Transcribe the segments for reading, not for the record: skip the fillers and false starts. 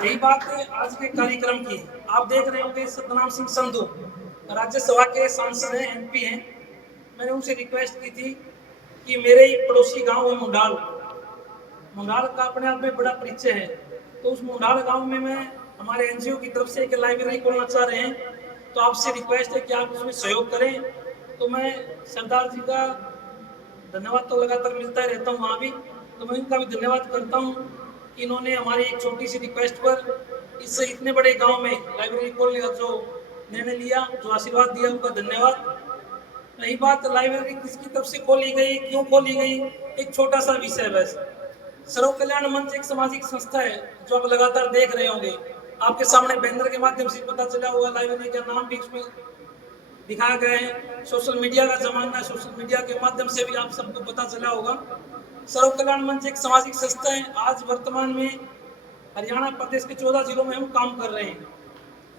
यही बात आज के कार्यक्रम की। आप देख रहे होंगे सतनाम सिंह संधू राज्यसभा के सांसद हैं, एमपी हैं। मैंने उनसे रिक्वेस्ट की थी कि मेरे ही पड़ोसी गांव है मुंडाल। मुंडाल का अपने आप में बड़ा परिचय है। तो उस मुंडाल गांव में मैं हमारे एनजीओ की तरफ से एक लाइब्रेरी खोलना चाह रहे हैं। तो आपसे रिक्वेस्ट है कि आप उसमें सहयोग करें। तो मैं सरदार जी का धन्यवाद तो लगातार मिलता ही रहता हूँ वहाँ भी, तो मैं इनका भी धन्यवाद करता हूँ कि इन्होंने हमारी एक छोटी सी रिक्वेस्ट पर इससे इतने बड़े गांव में लाइब्रेरी खोलने का जो निर्णय लिया, जो आशीर्वाद दिया, उनका धन्यवाद। रही बात लाइब्रेरी किसकी तरफ से खोली गई, क्यों खोली गई, एक छोटा सा विषय है बस। सर्व कल्याण मंच एक सामाजिक संस्था है जो आप लगातार देख रहे होंगे। आपके सामने बैनर के माध्यम से पता चला होगा, लाइब्रेरी का नाम भी उसमें दिखाया गया है। सोशल मीडिया का जमाना है, सोशल मीडिया के माध्यम से भी आप सबको पता चला होगा। सर्व कल्याण मंच एक सामाजिक संस्था है। आज वर्तमान में हरियाणा प्रदेश के 14 जिलों में हम काम कर रहे हैं।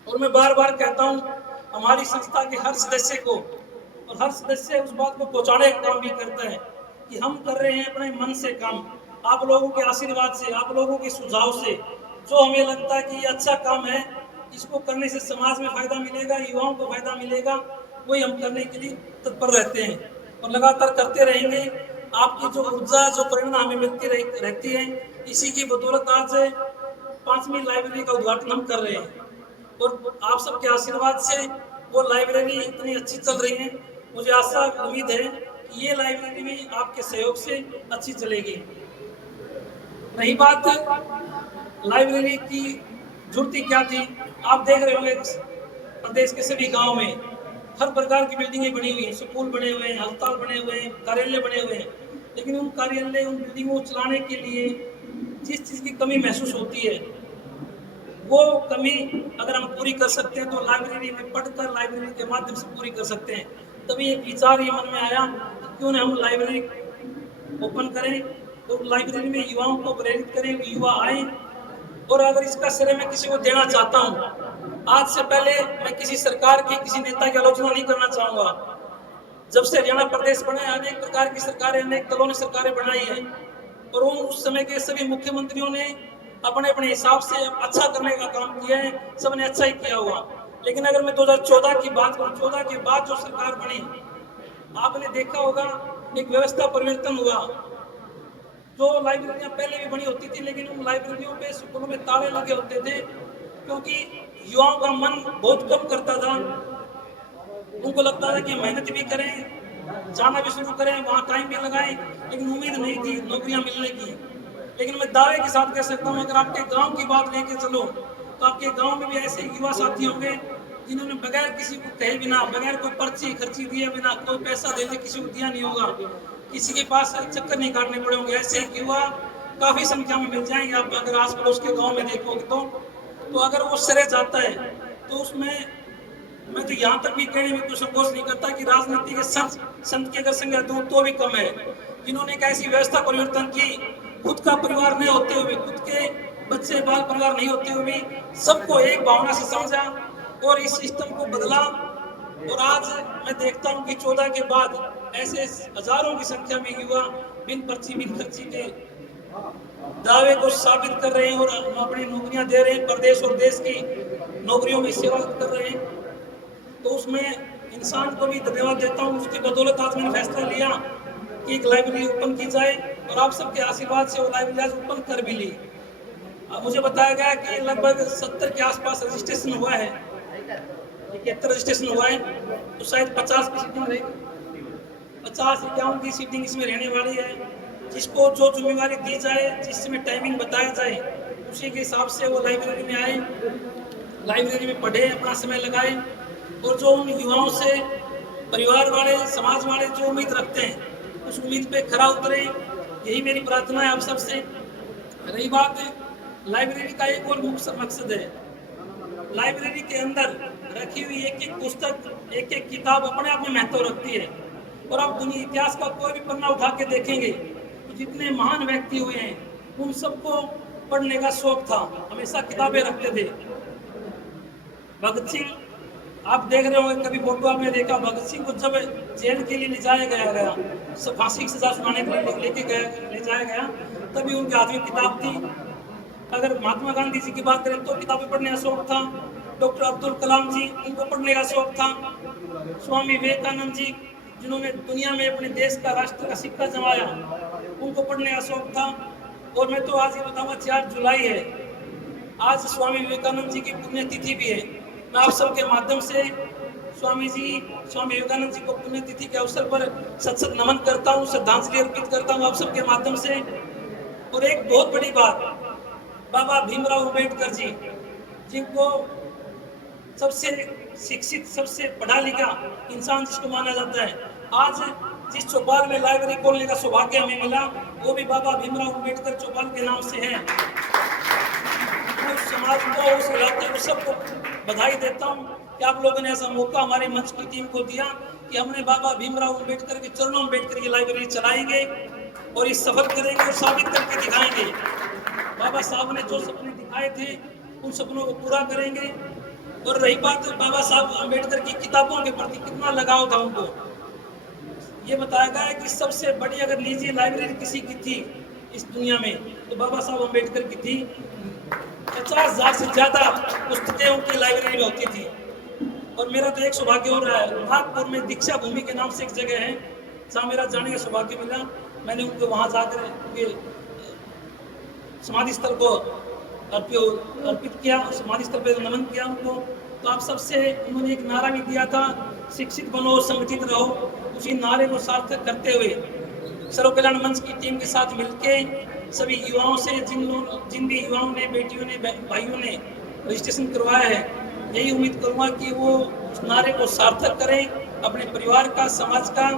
और मैं बार बार कहता हूँ, हमारी संस्था के हर सदस्य को, और हर सदस्य उस बात को पहुंचाने का काम भी करता है कि हम कर रहे हैं अपने मन से काम। आप लोगों के आशीर्वाद से, आप लोगों के सुझाव से जो हमें लगता है कि ये अच्छा काम है, इसको करने से समाज में फायदा मिलेगा, युवाओं को फायदा मिलेगा, वही हम करने के लिए तत्पर रहते हैं और लगातार करते रहेंगे। आपकी जो ऊर्जा, जो प्रेरणा हमें मिलती रहती है, इसी की बदौलत आज 5वीं लाइब्रेरी का उद्घाटन हम कर रहे हैं। और आप सबके आशीर्वाद से वो लाइब्रेरी इतनी अच्छी चल रही है। मुझे आशा उम्मीद है कि ये लाइब्रेरी भी आपके सहयोग से अच्छी चलेगी। रही बात लाइब्रेरी की जरूरत क्या थी, आप देख रहे होंगे प्रदेश के सभी गांव में हर प्रकार की बिल्डिंगें बनी हुई हैं, स्कूल बने हुए हैं, अस्पताल बने हुए हैं, कार्यालय बने हुए हैं। लेकिन उन कार्यालय, उन बिल्डिंगों को चलाने के लिए जिस चीज़ की कमी महसूस होती है, वो कमी अगर हम पूरी कर सकते हैं तो लाइब्रेरी में पढ़कर, लाइब्रेरी के माध्यम से पूरी कर सकते हैं। तभी एक विचार ये मन में आया कि क्यों ना हम लाइब्रेरी ओपन करें और लाइब्रेरी में युवाओं को प्रेरित करें, युवा आए। और अगर इसका श्रेय मैं किसी को देना चाहता हूँ, आज से पहले मैं किसी सरकार की, किसी नेता की आलोचना नहीं करना चाहूँगा। जब से हरियाणा प्रदेश बना है, अनेक प्रकार की सरकारें, अनेक दलों ने सरकारें बनाई हैं और उस समय के सभी मुख्यमंत्रियों ने अपने अपने हिसाब से अच्छा करने का काम किया है, सबने अच्छा ही किया हुआ। लेकिन अगर मैं 2014 की बात करूँ, 14 के बाद जो सरकार बनी, आपने देखा होगा एक व्यवस्था परिवर्तन हुआ। जो लाइब्रेरियां पहले भी बनी होती थी, लेकिन उन लाइब्रेरियों पे स्कूलों में ताले लगे होते थे क्योंकि युवाओं का मन बहुत कम करता था। उनको लगता था कि मेहनत भी करें, जाना भी शुरू करें, वहाँ टाइम भी लगाएं, लेकिन उम्मीद नहीं थी नौकरियां मिलने की। लेकिन मैं दावे के साथ कह सकता हूँ, अगर आपके गांव की बात लेके चलो तो आपके गांव में भी ऐसे युवा साथी होंगे जिन्होंने बगैर किसी को कहे बिना, बगैर कोई पर्ची खर्ची दिए बिना, कोई पैसा देने किसी को दिया नहीं होगा, किसी के पास चक्कर नहीं काटने पड़े होंगे, ऐसे युवा काफी संख्या में मिल जाएंगे। आप अगर आस पड़ोस के गाँव में देखोगे तो अगर वो श्रेय जाता है तो उसमें मैं तो यहाँ तक भी कहने में तो संकोच नहीं करता कि राजनीति के संत की अगर संख्या दूं तो भी कम है, जिन्होंने एक ऐसी व्यवस्था परिवर्तन की, खुद का परिवार नहीं होते हुए, खुद के बच्चे बाल परिवार नहीं होते हुए भी सबको एक भावना से समझा और इस सिस्टम को बदला। और आज मैं देखता हूँ कि 14 के बाद ऐसे हजारों की संख्या में युवा बिन पर्ची, बिन खर्ची के दावे को साबित कर रहे हैं और हम अपनी नौकरियां दे रहे हैं, प्रदेश और देश की नौकरियों में सेवा कर रहे हैं। तो उसमें इंसान को भी धन्यवाद देता हूँ। उसकी बदौलत आज मैंने फैसला लिया कि एक लाइब्रेरी ओपन की जाए और आप सबके आशीर्वाद से वो लाइब्रेरी आज ओपन कर भी ली। मुझे बताया गया कि लगभग 70 के आसपास रजिस्ट्रेशन हुआ है, 71 रजिस्ट्रेशन हुआ है, तो शायद 50 की सीटिंग रहेगी, 50-51 की सीटिंग इसमें रहने वाली है। जिसको जो जिम्मेवारी दी जाए, जिसमें टाइमिंग बताया जाए, उसी के हिसाब से वो लाइब्रेरी में आए, लाइब्रेरी में पढ़े, अपना समय लगाए और जो उन युवाओं से परिवार वाले, समाज वाले जो उम्मीद रखते हैं, उस उम्मीद पे खरा उतरे। यही मेरी प्रार्थना है आप सबसे। रही बात लाइब्रेरी का एक और मुख्य मकसद है, लाइब्रेरी के अंदर रखी हुई एक एक पुस्तक, एक एक किताब अपने आप में महत्व रखती है। और आप दुनिया इतिहास का कोई भी पन्ना उठा के देखेंगे तो जितने महान व्यक्ति हुए हैं, उन सबको पढ़ने का शौक था, हमेशा किताबें रखते थे। भगत सिंह, आप देख रहे होंगे, कभी फोटो आपने देखा, भगत सिंह को जब जेल के लिए ले जाया गया, फांसी की सजा सुनाने के लिए ले जाया गया, तभी उनके हाथ में किताब थी। अगर महात्मा गांधी जी की बात करें तो किताबें पढ़ने का शौक था। डॉक्टर अब्दुल कलाम जी, उनको पढ़ने का शौक था। स्वामी विवेकानंद जी, जिन्होंने दुनिया में अपने देश का, राष्ट्र का सिक्का जमाया, उनको पढ़ने का शौक था। और मैं तो आज ये बताऊंगा, 4 जुलाई है, आज स्वामी विवेकानंद जी की पुण्यतिथि भी है। मैं आप सबके माध्यम से स्वामी विवेकानंद जी को पुण्यतिथि के अवसर पर सत नमन करता हूँ, श्रद्धांजलि अर्पित करता हूँ आप सबके माध्यम से। और एक बहुत बड़ी बात, बाबा भीमराव अम्बेडकर जी, जिनको सबसे शिक्षित, सबसे पढ़ा लिखा इंसान जिसको माना जाता है, आज जिस चौपाल में लाइब्रेरी खोलने का सौभाग्य हमें मिला, वो भी बाबा भीमराव अम्बेडकर चौपाल के नाम से है। उस समाज को, उस इलाके को, सबको बधाई देता हूँ कि आप लोगों ने ऐसा मौका हमारे मंच की टीम को दिया कि हमने बाबा भीमराव अम्बेडकर के चरणों में बैठकर ये लाइब्रेरी चलाएंगे और ये सफल करेंगे और साबित करके दिखाएंगे। बाबा साहब ने जो सपने दिखाए थे, उन सपनों को पूरा करेंगे। और रही बात बाबा साहब अम्बेडकर की किताबों के प्रति कितना लगाव था उनको, ये बताया गया है कि सबसे बड़ी अगर निजी लाइब्रेरी किसी की थी इस दुनिया में, तो बाबा साहब अम्बेडकर की थी। 50,000 से ज्यादा पुस्तकें उनकी लाइब्रेरी में होती थी। और मेरा तो एक सौभाग्य हो रहा है, नागपुर में दीक्षा भूमि के नाम से एक जगह है जहाँ मेरा जाने का सौभाग्य मिला। मैंने उनको वहाँ जाकर उनके समाधि स्थल को अर्पित किया, समाधि स्थल पर नमन किया उनको। तो आप सबसे उन्होंने एक नारा भी दिया था, शिक्षित बनो, संगठित रहो। उसी नारे को सार्थक करते हुए सर्व कल्याण मंच की टीम के साथ मिलके सभी युवाओं से, जिन भी युवाओं ने, बेटियों ने, भाइयों ने रजिस्ट्रेशन करवाया है, यही उम्मीद करूंगा कि वो उस नारे को सार्थक करें, अपने परिवार का, समाज का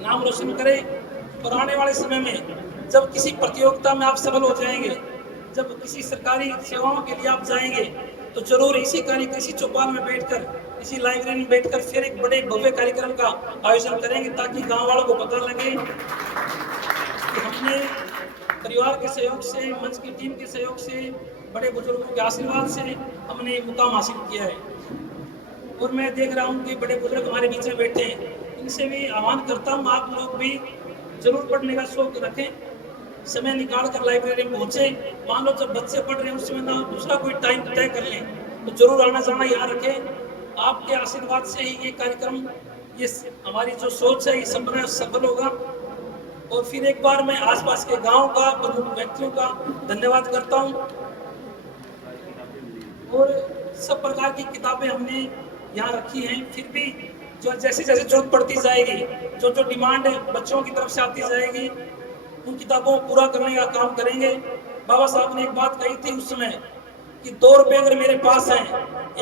नाम रोशन करें। और आने वाले समय में जब किसी प्रतियोगिता में आप सफल हो जाएंगे, जब किसी सरकारी सेवाओं के लिए आप जाएंगे, तो जरूर इसी चौपाल में बैठकर, इसी लाइब्रेरी में बैठकर फिर एक बड़े भव्य कार्यक्रम का आयोजन करेंगे, ताकि गांव वालों को पता लगे कि हमने परिवार के सहयोग से, मंच की टीम के सहयोग से, बड़े बुजुर्गों के आशीर्वाद से हमने मुकाम हासिल किया है। और मैं देख रहा हूँ कि बड़े बुजुर्ग हमारे बीच में बैठे हैं, इनसे भी आह्वान करता हूँ, आप लोग भी जरूर पढ़ने का शौक रखें, समय निकाल कर लाइब्रेरी में पहुंचे। मान लो जब बच्चे पढ़ रहे हैं उस समय ना दूसरा कोई टाइम तय कर लें, तो जरूर आना जाना यहाँ रखें। आपके आशीर्वाद से ही ये कार्यक्रम, ये हमारी जो सोच है, ये सपना सफल होगा। और फिर एक बार मैं आसपास के गांव का, प्रमुख व्यक्तियों का धन्यवाद करता हूँ। और सब प्रकार की किताबें हमने यहाँ रखी हैं। फिर भी जो जैसे जैसे जरूरत पड़ती जाएगी, जो डिमांड बच्चों की तरफ से आती जाएगी, उन किताबों को पूरा करने का काम करेंगे। बाबा साहब ने एक बात कही थी उस समय कि 2 रुपए अगर मेरे पास हैं,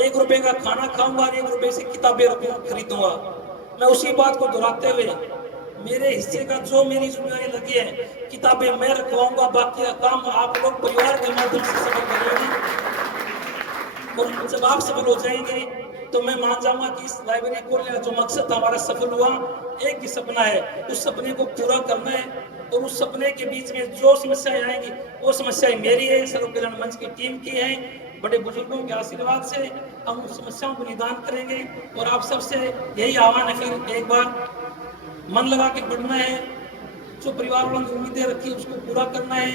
1 रुपए का खाना खाऊंगा, 1 रुपए से किताबें खरीदूंगा। मैं उसी बात को दोहराते हुए, मेरे हिस्से का जो मेरी जिम्मेदारी लगी है, किताबें मैं रखवाऊंगा, बाकी का काम आप लोग परिवार के माध्यम से सफल करेंगे। और जब आप सफल हो जाएंगे तो मैं मान जाऊंगा कि इस लाइब्रेरी खोलने का जो मकसद था हमारा सफल हुआ। एक ही सपना है, उस सपने को पूरा करना है। और उस सपने के बीच में जो समस्याएं आएंगी, वो समस्याएं मेरी है, सर्व कल्याण मंच की टीम की है। बड़े बुजुर्गों के आशीर्वाद से हम उन समस्याओं को निदान करेंगे। और आप सबसे यही आह्वान है, फिर एक बार मन लगा के पढ़ना है, जो परिवार वालों ने उम्मीदें रखी उसको पूरा करना है।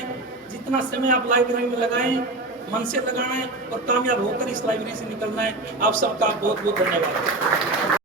जितना समय आप लाइब्रेरी में लगाएं, मन से लगाना है और कामयाब होकर इस लाइब्रेरी से निकलना है। आप सबका बहुत बहुत धन्यवाद।